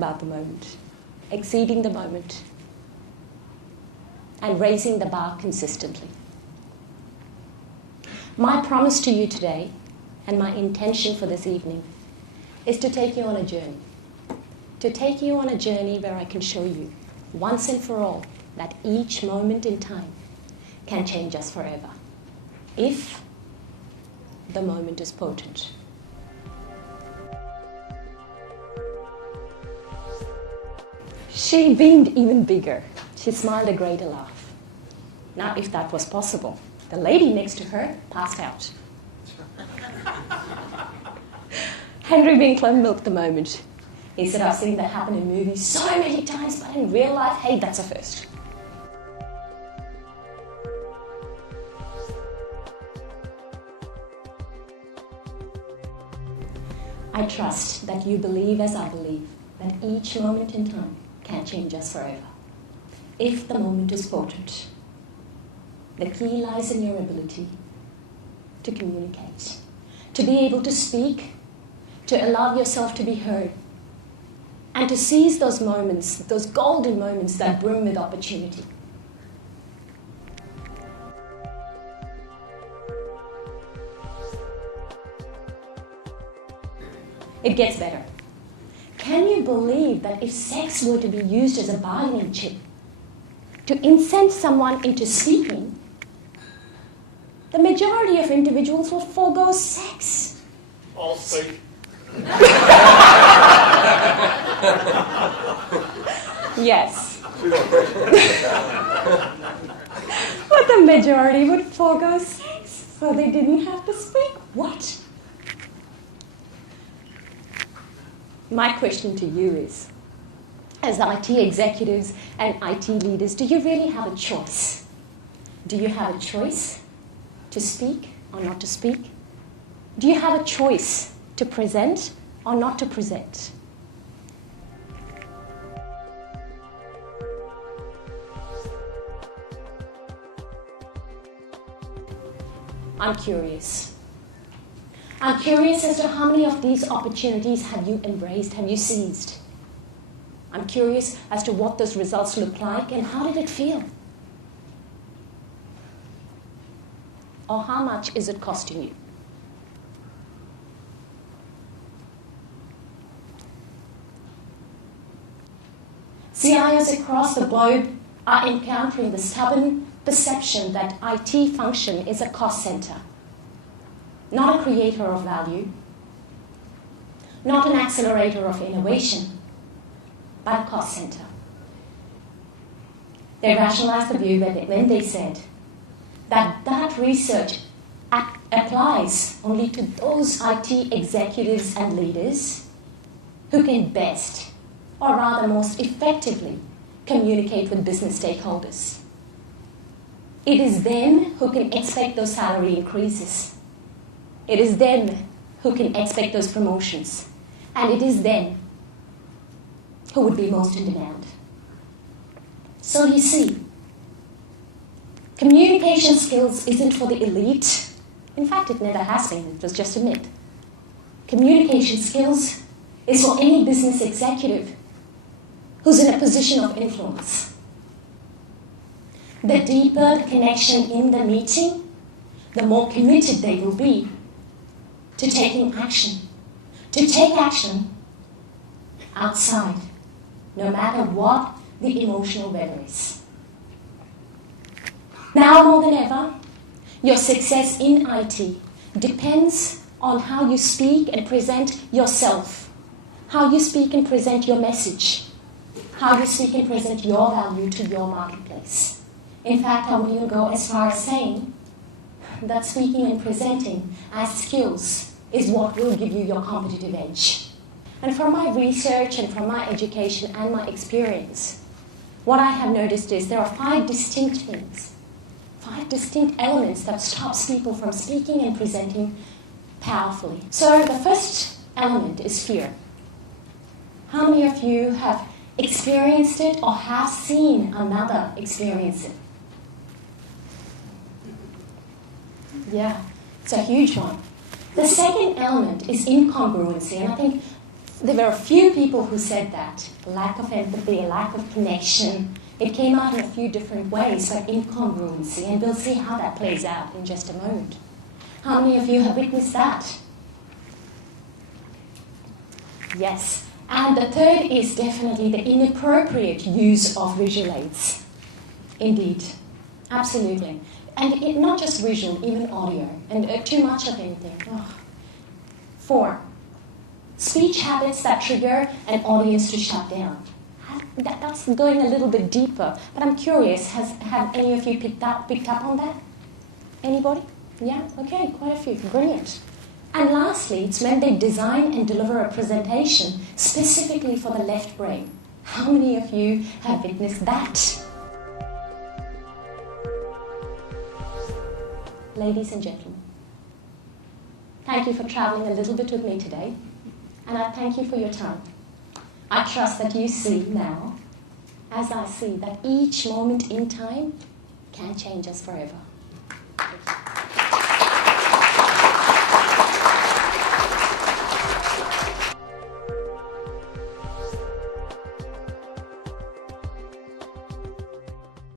about the moment, exceeding the moment, and raising the bar consistently. My promise to you today, and my intention for this evening, is to take you on a journey. To take you on a journey where I can show you, once and for all, that each moment in time can change us forever, if the moment is potent. She beamed even bigger. She smiled a greater laugh. Now, if that was possible, the lady next to her passed out. Henry Winkler milked the moment. He said, I've seen that happen in movies so many times, but in real life, hey, that's a first. I trust that you believe as I believe, that each moment in time can change us forever, if the moment is potent. The key lies in your ability to communicate, to be able to speak, to allow yourself to be heard, and to seize those moments, those golden moments that brim with opportunity. It gets better. Can you believe that if sex were to be used as a bargaining chip to incent someone into speaking, the majority of individuals will forego sex? I'll speak. Yes. But the majority would forego sex, so they didn't have to speak. What? My question to you is, as IT executives and IT leaders, do you really have a choice? Do you have a choice to speak or not to speak? Do you have a choice to present or not to present? I'm curious. I'm curious as to how many of these opportunities have you embraced, have you seized? I'm curious as to what those results look like and how did it feel? Or how much is it costing you? CIOs across the globe are encountering the stubborn perception that IT function is a cost center, not a creator of value, not an accelerator of innovation, but a cost center. They rationalized the view when they said that research applies only to those IT executives and leaders who can best, or rather most effectively, communicate with business stakeholders. It is them who can expect those salary increases. It is them who can expect those promotions. And it is them who would be most in demand. So you see, communication skills isn't for the elite. In fact, it never has been. It was just a myth. Communication skills is for any business executive who's in a position of influence. The deeper the connection in the meeting, the more committed they will be to taking action, to take action outside, no matter what the emotional weather is. Now more than ever, your success in IT depends on how you speak and present yourself, how you speak and present your message, how you speak and present your value to your marketplace. In fact, I would even go as far as saying that speaking and presenting as skills is what will give you your competitive edge. And from my research and from my education and my experience, what I have noticed is there are 5 distinct things, 5 distinct elements that stops people from speaking and presenting powerfully. So the first element is fear. How many of you have experienced it or have seen another experience it? Yeah, it's a huge one. The second element is incongruency, and I think There were a few people who said that. Lack of empathy, lack of connection. It came out in a few different ways, like incongruency, and we'll see how that plays out in just a moment. How many of you have witnessed that? Yes. And the third is definitely the inappropriate use of visual aids. Indeed. Absolutely. And not just visual, even audio. And too much of anything. Oh. 4. Speech habits that trigger an audience to shut down. That's going a little bit deeper. But I'm curious, have any of you picked up on that? Anybody? Yeah? Okay, quite a few. Brilliant. And lastly, it's when they design and deliver a presentation specifically for the left brain. How many of you have witnessed that? Ladies and gentlemen, thank you for traveling a little bit with me today, and I thank you for your time. I trust that you see now, as I see, that each moment in time can change us forever.